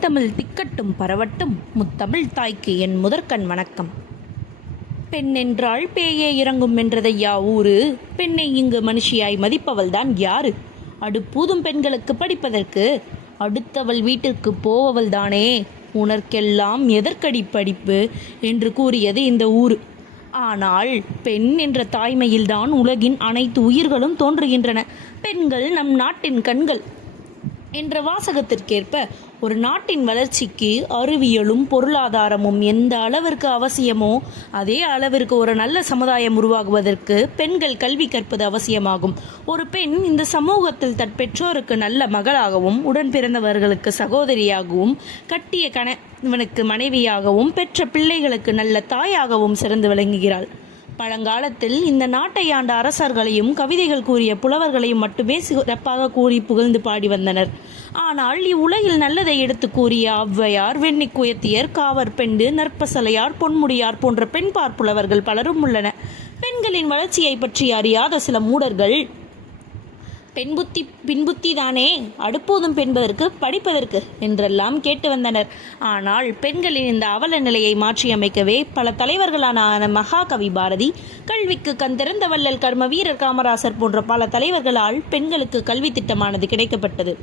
செந்தமிழ் திக்கட்டும் பரவட்டும் முத்தமிழ் தாய்க்கு என் முதற்கண் வணக்கம். பெண் என்றால் பேயே இறங்கும் என்றதையா ஊரு, பெண்ணை இங்கு மனுஷியாய் மதிப்பவள்தான் யாரு? அடுப்பூதும் பெண்களுக்கு படிப்பதற்கு அடுத்தவள் வீட்டிற்கு போவவள் தானே, உனர்க்கெல்லாம் எதற்கடி படிப்பு என்று கூறியது இந்த ஊரு. ஆனால் பெண் என்ற தாய்மையில்தான் உலகின் அனைத்து உயிர்களும் தோன்றுகின்றன. பெண்கள் நம் நாட்டின் கண்கள் என்ற வாசகத்திற்கேற்ப ஒரு நாட்டின் வளர்ச்சிக்கு அறிவியலும் பொருளாதாரமும் எந்த அளவிற்கு அவசியமோ அதே அளவிற்கு ஒரு நல்ல சமுதாயம் உருவாகுவதற்கு பெண்கள் கல்வி கற்பது அவசியமாகும். ஒரு பெண் இந்த சமூகத்தில் தன் பெற்றோருக்கு நல்ல மகளாகவும், உடன் பிறந்தவர்களுக்கு சகோதரியாகவும், கட்டிய கணவனுக்கு மனைவியாகவும், பெற்ற பிள்ளைகளுக்கு நல்ல தாயாகவும் சிறந்து விளங்குகிறாள். பழங்காலத்தில் இந்த நாட்டை ஆண்ட அரசர்களையும் கவிதைகள் கூறிய புலவர்களையும் மட்டுமே சிறப்பாக கூறி புகழ்ந்து பாடி வந்தனர். ஆனால் இவ்வுலகில் நல்லதை எடுத்து கூறிய ஔவையார், வெண்ணிக்குயத்தியர், காவற்பெண்டு, நற்பசலையார், பொன்முடியார் போன்ற பெண் பார்ப்புலவர்கள் பலரும் உள்ளனர். பெண்களின் வளர்ச்சியை பற்றி அறியாத சில மூடர்கள் பின்புத்தி தானே அடுப்பூதும் பெண்பதற்கு படிப்பதற்கு என்றெல்லாம் கேட்டு வந்தனர். ஆனால் பெண்களின் இந்த அவல நிலையை மாற்றியமைக்கவே பல தலைவர்களான மகாகவி பாரதி, கல்விக்கு கண் திறந்த வள்ளல் கர்ம வீரர் காமராசர் போன்ற பல தலைவர்களால் பெண்களுக்கு கல்வி திட்டமானது கிடைக்கப்பட்டது.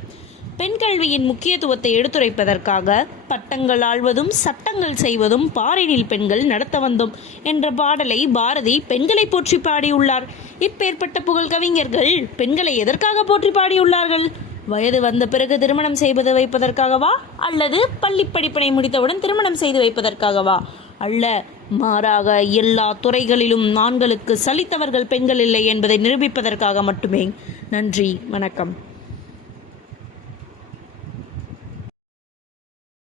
பெண் கல்வியின் முக்கியத்துவத்தை எடுத்துரைப்பதற்காக பட்டங்கள் ஆள்வதும் சட்டங்கள் செய்வதும் பாரினில் பெண்கள் நடத்த வந்தோம் என்ற பாடலை பாரதி பெண்களை போற்றி பாடியுள்ளார். இப்பேற்பட்ட புகழ் கவிஞர்கள் பெண்களை எதற்காக போற்றி பாடியுள்ளார்கள்? வயது வந்த பிறகு திருமணம் செய்து வைப்பதற்காகவா, அல்லது பள்ளி படிப்பினை முடித்தவுடன் திருமணம் செய்து வைப்பதற்காகவா? அல்ல, மாறாக எல்லா துறைகளிலும் ஆண்களுக்கு சலித்தவர்கள் பெண்கள் இல்லை என்பதை நிரூபிப்பதற்காக மட்டுமே. நன்றி, வணக்கம்.